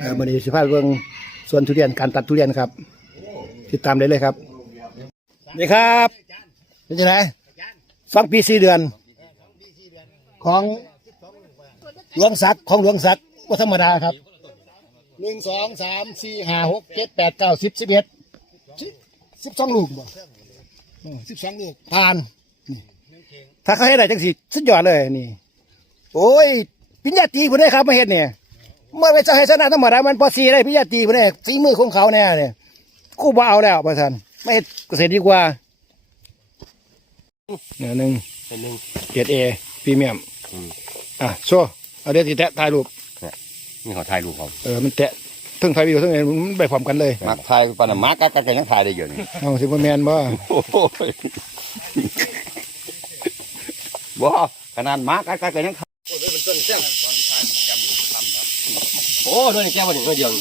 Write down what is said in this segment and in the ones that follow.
เอ่อมันนี้สิพาเรื่องสวนทุเรียนการตัดทุเรียนครับ ติดตามได้เลยครับนี่ครับเป็นยังไงสองปีสี่เดือน ของหลวงศักดิ์ของหลวงศักดิ์ว่าธรรมดาครับหนึ่งสองสามสี่ห้าหกเจ็ดแปดเก้าสิบสิบเอ็ดสิบสองลูกบ่สิบสองลูกผ่านนี่ถ้าเขาให้ได้จังสิสุดยอดเลยนี่ โอ้ย ปิญญาตีผู้ได้ครับมาเห็นเนี่ย เมื่อไปเจ้าให้ชนะธรรมดามันพอสีได้พิยาตีพอได้ฝีมือของเขาแน่เนี่ยกูบ่เอาแล้วประธานไม่เฮ็ดเกษตรดีกว่าเนี่ยหนึ่งเป็นหนึ่งเกรดเอพรีเมียมอืมอะโชว์เอาเดี๋ยวสิแตะถ่ายรูปนี่เขาถ่ายรูปเขาเออมันแตะทั้งถ่ายวิวทั้งนี้มันไปพร้อมกันเลยมักถ่ายปานนะมักกักกันยังถ่ายได้อยู่นี่เอาสิบ่แมนบ่โอ้โหบ่ขนาดมักกักกันยังถ่าย โอ้ด้วยนี่แก้ววันนี้เดียว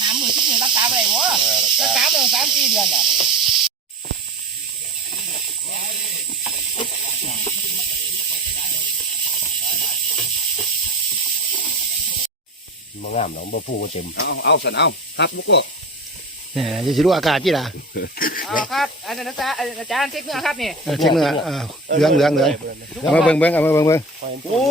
สามหมื่นที่หมื่นรักษาไปไหนวะรักษามาสามสี่เดือนอะมางามเนาะบ่พูดบ่เต็ม เอาเอาสันเอาครับบุกก็เนี่ยจะสิรู้อากาศจีล่ะอ๋อครับอาจารย์อาจารย์อาจารย์เช็คเนื้อครับนี่เออเช็คเนื้อเออเหลืองเหลืองเหลืองเอามาเบิ่งเบิ่งเอามาเบิ่งเบิ่งโอ้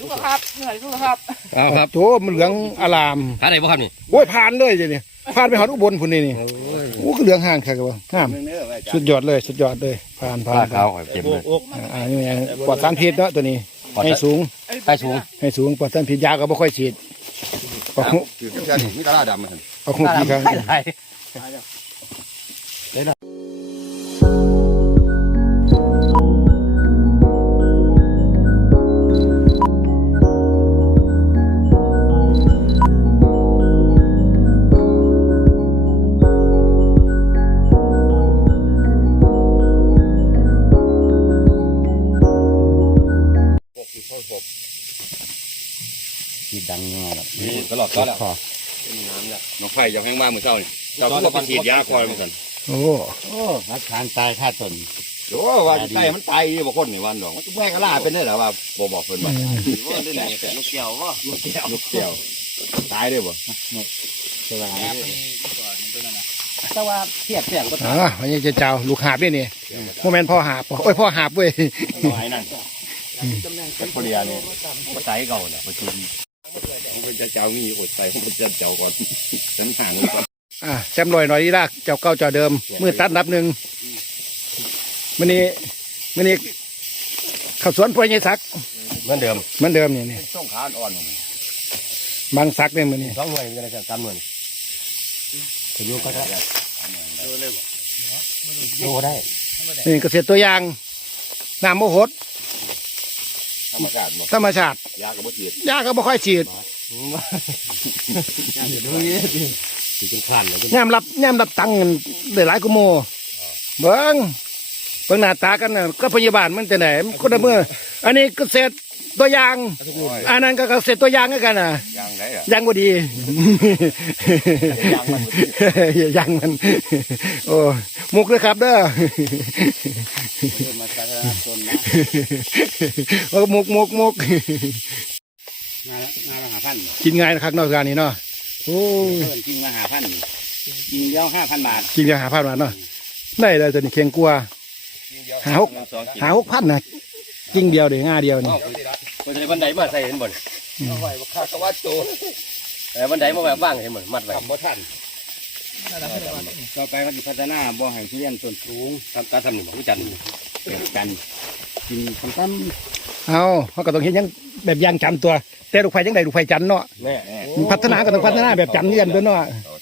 ลูกครับเนื้อลูกครับเอาครับโถมันเหลืองอลามถ่ายได้บ่ครับนี่โอ้ยผ่านเลยเดี๋ยวนี้ผ่านไปหอดอุบลพุ่นนี่นี่โอ้ก็เหลืองห่างค่ะกับว่างามสุดยอดเลยสุดยอดเลยผ่านผ่าผ้านขาวเต็มเลยอ่าอันนี้ไงปลอดสารพิษเนาะตัวนี้ปลอดให้สารสูงใต้สูงให้สูงปลอดสารพิษยาก็บ่ค่อยฉีดปอกหูคือแค่นี้มีตาลาดำมันปอกหูกี่ครั้ง ที่ดังงอแบบนี่ตลอดก็แล้วน้ำละน้องไผ่ยังแห้งมากเหมือนเจ้านี่เจ้าก็ไปฉีดยาคอยเหมือนกันโอ้โอ้รักฐานตายค่าตนโอ้ว่าตายมันตายบ่คนนี่วันดอกมันแม่กระลาเป็นได้หรอว่าบ่บอกเพิ่นว่าว่าได้แหละลูกแก้วว่าลูกแก้วลูกแก้วตายได้บ่แต่ว่าเทียบแจ้งก็อ่าวันนี้จะเจ้าลูกหาบนี่นี่โมเมนต์พ่อหาบโอ้ยพ่อหาบเว้ยตายนั่น เป็นปริยาเนี่ยก็ตายเก่าเนี่ยประชุมผมเป็นเจ้ามีอดใจผมเป็นเจ้าก่อนฉันห่างก่อนอ่าแซมลอยหน่อยนี่ลากเจ้าเก่าเจ้าเดิมมือตัดนับหนึ่งมันนี้มันนี้เข้าสวนป่วยยัยสักเหมือนเดิมเหมือนเดิมนี่นี่ต้องขาอ่อนบางสักเนี่ยมันนี่สองหน่วยกันเลยสามหน่วยถึงยุก็ได้ดูได้นี่เกษตรตัวอย่างน้ำโมหด ธรรมชาติบอกธรรมชาติยากับบ่ฉีดยาก็บ่ค่อยฉีดดูนี่ฉีดจนขันเลยย่ามรับย่ามรับตังค์กันได้หลายกุโมเบิ้งเบิ้งหน้าตากันน่ะก็พยาบาลมันแต่ไหนมันคนละเมื่ออันนี้เกษตรตัวอย่าง อันนั้นก็เกษตรตัวอย่างกันน่ะยางได้อะยังบ่ดียางมันบ่ดียังมัน โอ้มุกเลยครับเด้อ มาจากต้นนะโอ้มุกมุกมุกงานงานละห้าพันกินง่ายนะครับนอกจากนี้เนาะโอ้ยเพิ่นจริงมาห้าพันจริงเดียวห้าพันบาทกินยาหาพันบาทเนาะได้เลยตัวนี้เคียงกลัวหาหกหาหกพันนะจริงเดียวเดี๋ยวง่าเดียวนี่มันจะได้บันไดมาใส่เห็นบ่เอาไว้บ่คาดว่าโจแต่บันไดมาแบบว่างเห็นบ่มัดไว้บ่ทัน ต่อไปก็สิพัฒนาบ่ให้ทุเรียนต้นสูงทำการทำนี่บ่รู้จันกันกินคำตั้มเอาเขาก็ต้องเห็นยังแบบอยางจันตัว แต่ลูกไฟยังไงลูกไฟจันเนาะแม่พัฒนาก็ต้องพัฒนาแบบจันนี่กันตัวเนาะ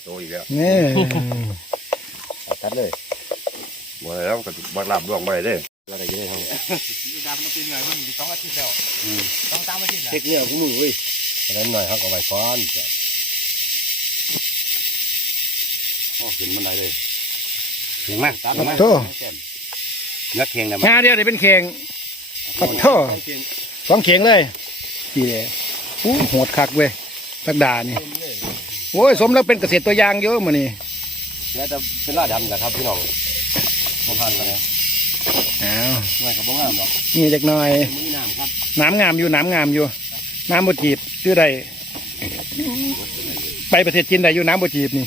โตอีกแล้วนี่ตัดเลยบ่แล้วก็บ่รับร่วงบ่ได้เด้อะไรอยู่ในห้องดำมาปีนหน่อยมันสองอาทิตย์แล้วสองสามอาทิตย์แล้วเทคเนี่ยของมึงเว้ยเล่นหน่อยเขาก็ไว้ก่อน จ้ะโอ้ขึ้นบันไดเลยเก่งมากตามมาโทษนักเข่งนะงาเดียวเดี๋ยวเป็นเข่งขอโทษสองเข่งเลยดีเลยอู้โหดคักเว้ยตักดานี่โอ้ยสมแล้วเป็นเกษตรตัวอย่างเยอะมานี่แล้วจะเป็นลาดำนะครับพี่น้องมาพันกันนะอ้าวไม่กับบ้งงามหรอกนี่จักหน่อยมือน้ำครับน้ำงามอยู่น้ำงามอยู่ น้ำบดจีบชื่อใดไปประเทศจีนได้อยู่น้ำบ่จีบนี่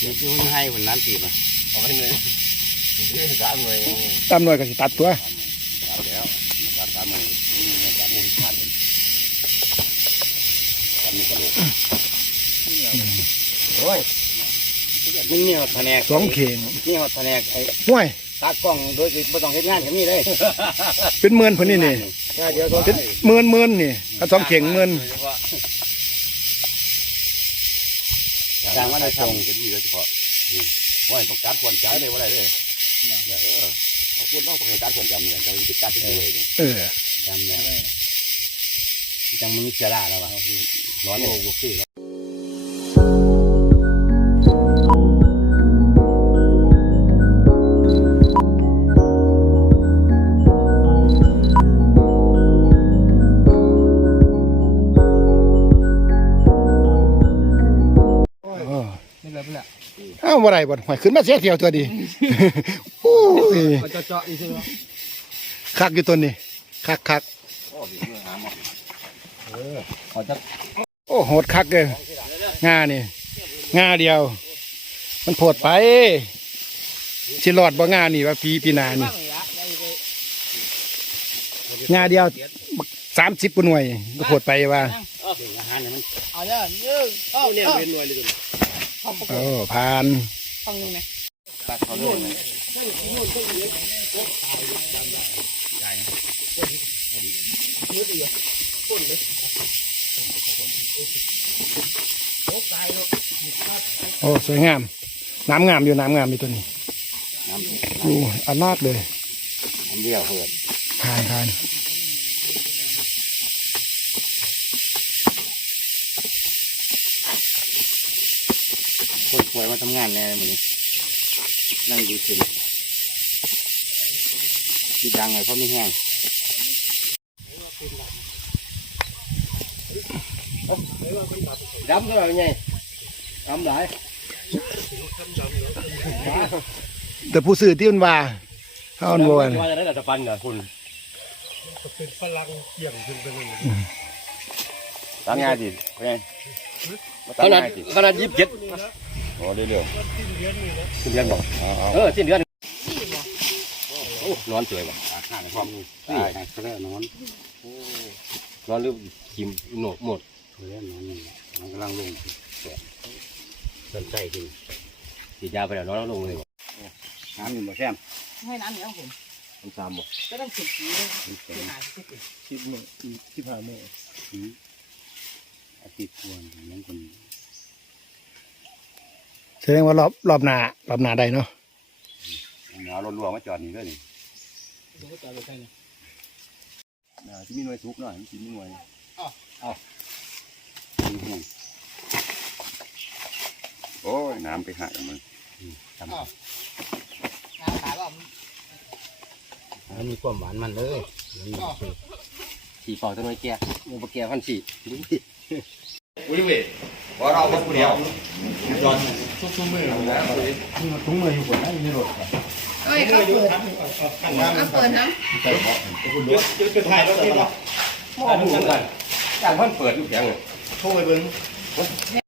อยู่ให้คนนั้นจีบอะเอาไปเลยสามเลยตามหน่วยก็สิตัดตัวสามแล้วสามสามเลยสามเลยผ่านเลยสามนี่ก็เลยโอ้ยนี่นี่หอดแผนกสองเข่งนี่หอดแผนกไอ้ห้วยตากล้องโดยไม่ต้องเฮ็ดงานแค่นี้เลย เป็นหมื่นพุ่นนี่นี่เดี๋ยวก็เป็นหมื่นหมื่นนี่ถ้าสองเข่งหมื่น จางว่าในทรงจะดีโดยเฉพาะว่าต้องการควรใจเลยว่าอะไรเลยเออเอาควรต้องต้องการควรจำเนี่ยจะมีการที่ด้วยเนี่ยเออจำเนี่ยจังมันมีเชื้อราแล้ววะร้อนโอ้โหคืออ๋ บ่ได้บ่หอยขึ้นมาเสียเที่ยวตัวดีโอ้ยเขาเจาะๆอีกใช่ไหมคักอยู่ตัวนี้คักคักเขาจะโอ้โหดคักเลยงานี่งาเดียว มันโผดไปสิรอดบ่งานี่ว่าปีปีหนานี่บ้างเลยละได้ไปงาเดียวสามสิบกว่าหน่วยก็โผดไปว่าอาหารเนี่ยมันเอาเด้อเด้อเอาเนี่ยเอาเป็นหน่วยเลยเอา ประกโอ้บผ่านฟังหนึงนะตัดเขาด้วยโอ้สวยงาม น้ำงามอยู่น้ำงามอยู่ตัวนี้น้ำโอ้อันนาดเลยน้ำเดียวเหิดผ่านผ่าน คนป่วยมาทำงานแน่มือนั่งดูถึงดีดังเลยเพราะไม่แห้งดำก็แบบไงดำหลายแต่ผู้ซื้อที่มันว่าเขาอันบวนว่าจะได้แต่ฟันนะคุณตามงานดิไงขนาดขนาดยี่สิบเจ็ด โอ้เร็วๆสิ้นเดือนบอกเออสิ้นเดือนโอ้นอนสวยว่ะข้างความนี่เขาเรียกนอนนอนหรือกิมโหนดหมดเขาเรียกนอนนี่มันกำลังลงสนใจจริงฉีดยาไปแล้วนอนแล้วลงเลยน้ำอยู่บ่แช่มให้น้ำเหนียวผมน้ำซ้ำบ่ก็ต้องสิบปีเลยสิบหาสิบปีสิบมือสิบห้ามืออาทิตย์ควรยังคน แสดงว่ารอบรอบหน้ารอบหน้าได้เนาะเอารถลวงมาจอดนี่ด้วยนี่ดูก็จอดรถได้เลยที่มีหน่วยทุกหน่อยที่มีหน่วยอ้าวอ้าวโอ้ยน้ำไปหากันมันทำน้ำขายว่าแล้วมีความหวานมันเลยสีฟองตัวน้อยแก่มันปลาแก่พันสี่ดูดิอุ้ยเว้ย พอเราเป็นผู้เดียวจอนเอ้ยเขาเปิดเขาเปิดน้จะถ่ายรถนี่ป่ะหม้อหูกันการพันเปิดลูกแข็งเลยโทรไปเบิ้ง